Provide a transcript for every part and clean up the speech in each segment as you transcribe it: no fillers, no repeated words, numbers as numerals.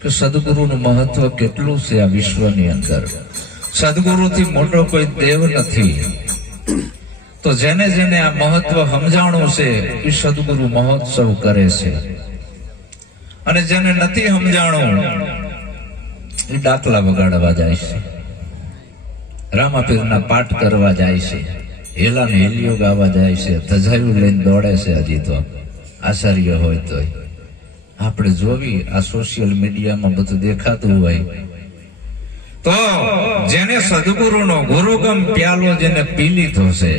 કે સદગુરુનું મહત્વ કેટલું છે આ વિશ્વની અંદર. સદગુરુથી મોટો કોઈ દેવ નથી. તો જેને જેને આ મહત્વ સમજાણું છે એ સદગુરુ મહોત્સવ કરે છે, અને જેને નથી સમજાણું એ દાખલા વગાડવા જાય છે, રામાપીરના પાઠ કરવા જાય છે, હેલા ને હેલિયો ગાવા જાય છે, ધજાયું લઈને દોડે છે. હજી તો આચાર્ય હોય તો આપણે જોવી આ સોશિયલ મીડિયામાં બધું દેખાતું હોય. તો જેને સદગુરુનો ગુરુગમ પ્યાલો જેને પી લીધો છે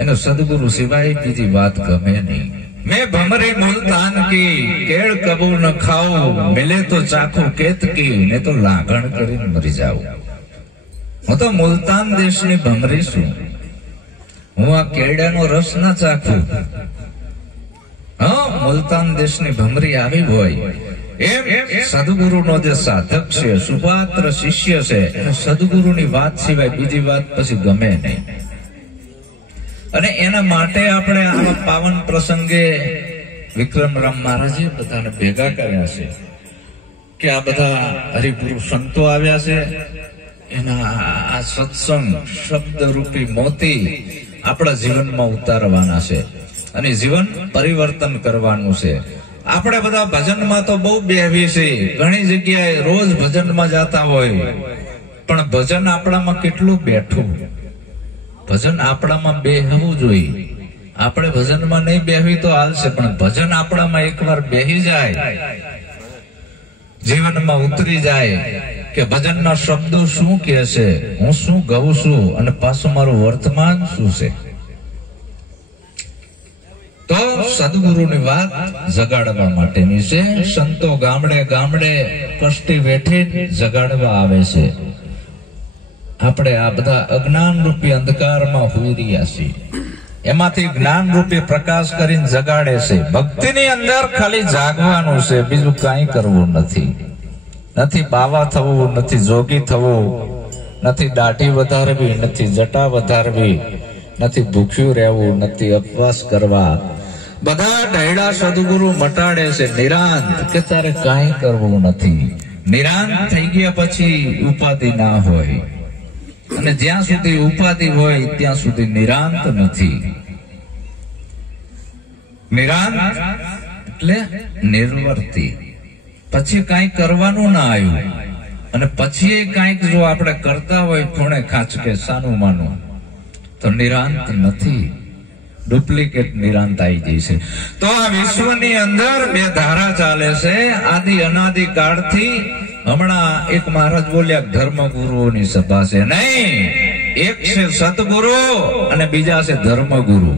એને સદગુરુ સિવાય બીજી વાત ગમે નહીં. મેં ભમરે મુલતાન કી કેળ કબૂ ન ખાઉં, મિલે તો ચાખું કેતકી, ને તો લાગણ કરીને મરી જાઉં. હું તો મુલતાન દેશની ભમરી છું, હું આ કેળાનો રસ ના ચાખું. હા, મુલતાન દેશની ભમરી આવી હોય એમ સદગુરુનો જે સાધક છે, સુપાત્ર શિષ્ય છે, એને સદગુરુની વાત સિવાય બીજી વાત પછી ગમે નહીં. અને એના માટે આપણે આ પાવન પ્રસંગે વિક્રમરામ મહારાજે બધાને ભેગા કર્યા છે કે આ બધા હરિપુરુષ સંતો આવ્યા છે, એના આ સત્સંગ શબ્દરૂપી મોતી આપણા જીવનમાં ઉતારવાના છે અને જીવન પરિવર્તન કરવાનું છે. આપણે બધા ભજનમાં તો બહુ બેહવી છે, ઘણી જગ્યાએ રોજ ભજનમાં જતા હોય, પણ ભજન આપણામાં કેટલું બેઠું. ભજન આપણામાં બેહવું જોઈએ. આપણે ભજનમાં નહીં બેહવી તો હાલશે, પણ ભજન આપણામાં એકવાર બેહી જાય, જીવનમાં ઉતરી જાય કે ભજનના શબ્દો શું કહે છે, હું શું ગાઉં છું અને પાછું મારું વર્તમાન શું છે. તો સદગુરુની વાત જગાડવા માટેની છે. સંતો ગામડે ગામડે કષ્ટી વેઠી જગાડવા આવે છે. આપણે આ બધા અજ્ઞાન રૂપી અંધકારમાં હોઈ રહ્યા છીએ, એમાંથી જ્ઞાન રૂપી પ્રકાશ કરીને જગાડે છે. ભક્તિની અંદર ખાલી જાગવાનું છે, બીજું કાંઈ કરવું નથી. નથી બાવા થવું, નથી જોગી થવું, નથી દાઢી વધારવી, નથી જટા વધારવી, નથી ભૂખ્યું રહેવું, નથી ઉપવાસ કરવા. બધા ઢૈડા સદગુરુ મટાડે છે. નિરાંત કે તારે કાંઈ કરવું નથી. નિરાંત થઈ ગયા પછી ઉપાધિ ના હોય, અને જ્યાં સુધી ઉપાધિ હોય ત્યાં સુધી નિરાંત નથી. નિરાંત એટલે નિર્વર્તી. પછી કાંઈ કરવાનું ના આવ્યું, અને પછી કાંઈક જો આપણે કરતા હોય ખૂણે ખાંચકે સાનું માનું, તો નિરાંત નથી, ડુપ્લિકેટ નિરાંત આવી જશે. તો આ વિશ્વની અંદર બે ધારા ચાલે છે આદિ અનાદિ કાળથી. હમણાં એક મહારાજ બોલ્યા ધર્મગુરુઓની સભા છે. નહીં, એક છે સતગુરુ અને બીજા છે ધર્મગુરુ.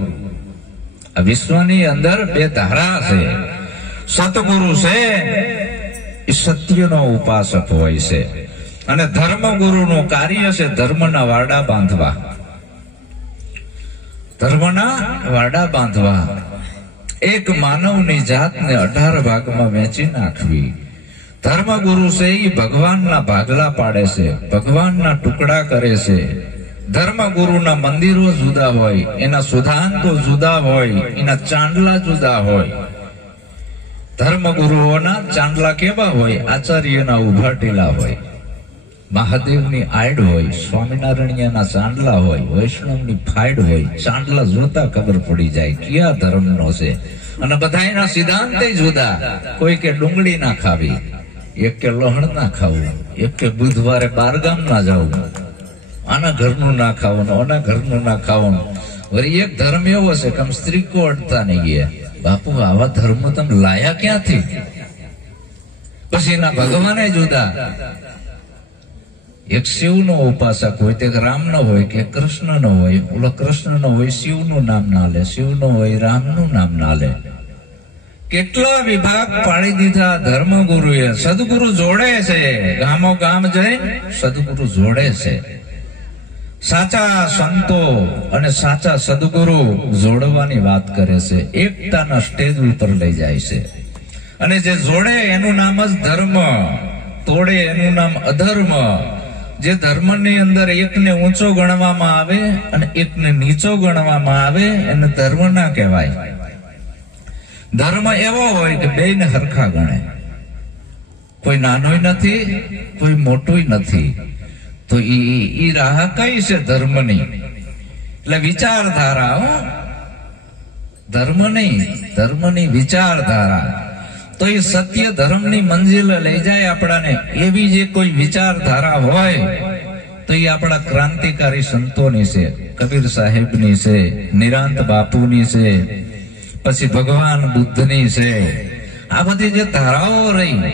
આ વિશ્વની અંદર બે ધારા છે. સતગુરુ છે એ સત્યનો ઉપાસક હોય છે, અને ધર્મગુરુનું કાર્ય છે ધર્મના વાડા બાંધવા. ધર્મના વાડા બાંધવા. એક માનવની જાતને 18 ભાગમાં વહેંચી નાખવી. ધર્મગુરુ છે એ ભગવાનના ભાગલા પાડે છે, ભગવાનના ટુકડા કરે છે. ધર્મગુરુના મંદિરો જુદા હોય, એના સુધાંતો જુદા હોય, એના ચાંદલા જુદા હોય. ધર્મગુરુઓના ચાંદલા કેવા હોય? આચાર્યના ઉભાટેલા હોય, મહાદેવની આડ હોય, સ્વામિનારાયણના ચાંદલા હોય, વૈષ્ણવની ફાઈડ હોય. ચાંદલા જોતા ખબર પડી જાય કયા ધર્મનો છે. અને બધાના સિદ્ધાંતે જુદા. કોઈ કે ડુંગળી ના ખાવી, એક કે લહણ ના ખાવું, એક કે બુધવારે બારગામ ના જવું, આના ઘરનું ના ખાવાનું, આના ઘરનું ના ખાવાનું. વળી એક ધર્મ એવો છે કે સ્ત્રીકો અડતા નહીં ગયા. બાપુ આવા ધર્મ તમે લાયા ક્યાંથી? પછી એના ભગવાને જુદા. એક શિવનો ઉપાસક હોય તે રામનો હોય કે કૃષ્ણનો હોય. ઓલો કૃષ્ણનો હોય શિવનું નામ ના લે, શિવનો હોય રામનું નામ ના લે. કેટલા વિભાગ પાડી દીધા ધર્મગુરુએ. સદગુરુ જોડે છે, ગામો ગામ જઈ સદગુરુ જોડે છે. સાચા સંતો અને સાચા સદગુરુ જોડવાની વાત કરે છે, એકતાના સ્ટેજ ઉપર લઈ જાય છે. અને જે જોડે એનું નામ જ ધર્મ, તોડે એનું નામ અધર્મ. જે ધર્મની અંદર એકને ઊંચો ગણવામાં આવે અને એકને નીચો ગણવામાં આવે એને ધર્મ ના કહેવાય. ધર્મ એવો હોય કે બેયને હરખા ગણે. કોઈ નાનોય નથી, કોઈ મોટોય નથી. તો ઈ રાહ કઈ છે? ધર્મની. એટલે વિચારધારા, ધર્મ નહીં, ધર્મની વિચારધારા. તો એ સત્ય ધર્મની મંજિલે લઈ જાય આપણાને. એવી જે કોઈ વિચારધારા હોય તો એ આપણા ક્રાંતિકારી સંતોની છે, કબીર સાહેબની છે, નિરાંત બાપુની છે, પછી ભગવાન બુદ્ધની છે. આ બધી જે ધારાઓ રહી,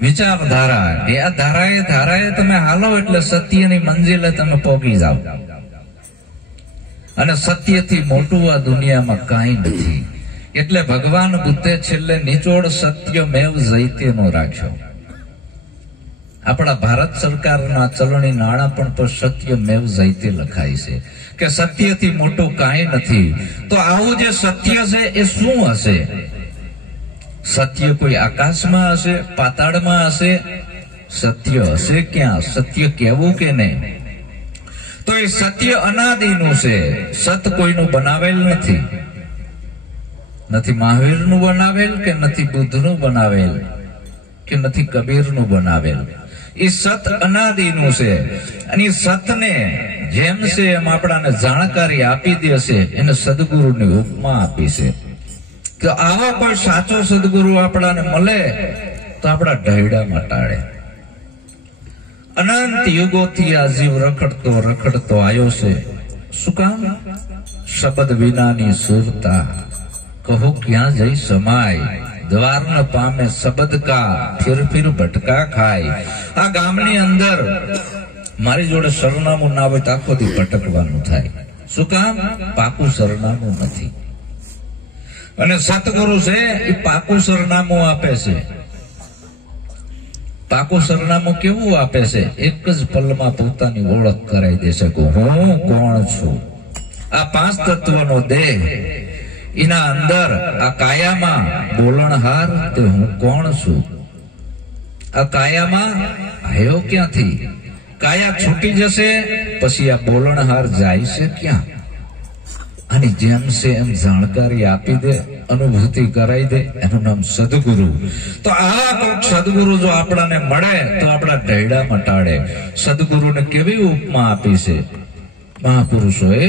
વિચારધારા, એ આ ધારાએ તમે હાલો એટલે સત્યની મંજિલે તમે પહોંચી જાઓ. અને સત્યથી મોટું આ દુનિયામાં કાંઈ નથી. એટલે ભગવાન બુદ્ધે છેલ્લે નિચોડ સત્યમેવ જયતેનો રાખ્યો. આપણા ભારત સરકારના ચલણી નાણાં પણ તો સત્યમેવ જયતે લખાય છે કે સત્યથી મોટું કાંઈ નથી. તો આવું જે સત્ય છે એ શું હશે? સત્ય કોઈ આકાશમાં હશે, પાતાળમાં હશે? સત્ય હશે ક્યાં? સત્ય કેવું કે નહીં? તો એ સત્ય અનાદિનું છે. સત કોઈનું બનાવેલ નથી. નથી મહાવીરનું બનાવેલ, કે નથી બુદ્ધનું બનાવેલ, કે નથી કબીરનું બનાવેલ. એ સત અનાદિનું છે. અને સતને જેમ છે એમ આપણાને જાણકારી આપી દે છે. એને સદગુરુની ઉપમા આપી છે કે આવો કોઈ સાચો સદગુરુ આપણાને મળે તો આપણા ઢૈડા મટાડે. અનંત યુગોથી આ જીવ રખડતો રખડતો આવ્યો છે. શું કામ? શબ્દ વિનાની સુરતા, કહો ક્યાં જઈ સમાય. દ્વાર ન પામે શબ્દ કા, ફિર ફિર ભટકા ખાય. આ ગામની અંદર મારી જોડે સરનામું ના હોય તો આખો દી ભટકવાનું થાય. શું કામ? પાકું સરનામું નથી. અને સતગુરુ છે એ પાકું સરનામું આપે છે. પાકું સરનામું કેવું આપે છે? એક જ પલમાં પોતાની ઓળખ કરાવી દેશે કે હું કોણ છું. આ પાંચ તત્વનો દેહ, એના અંદર આ કાયામાં બોલણહાર તે હું કોણ છું. આ કાયામાં હયો ક્યાંથી? કાયા છૂટી જશે પછી આ બોલણહાર જાય છે ક્યાં? અને જેમ છે એમ જાણકારી આપી દે, અનુભૂતિ કરાવી દે. એનું નામ સદગુરુ. તો આવા કોઈક સદગુરુ જો આપણાને મળે તો આપણા ઢૈડા મટાડે. સદગુરુને કેવી ઉપમા આપી છે મહાપુરુષોએ?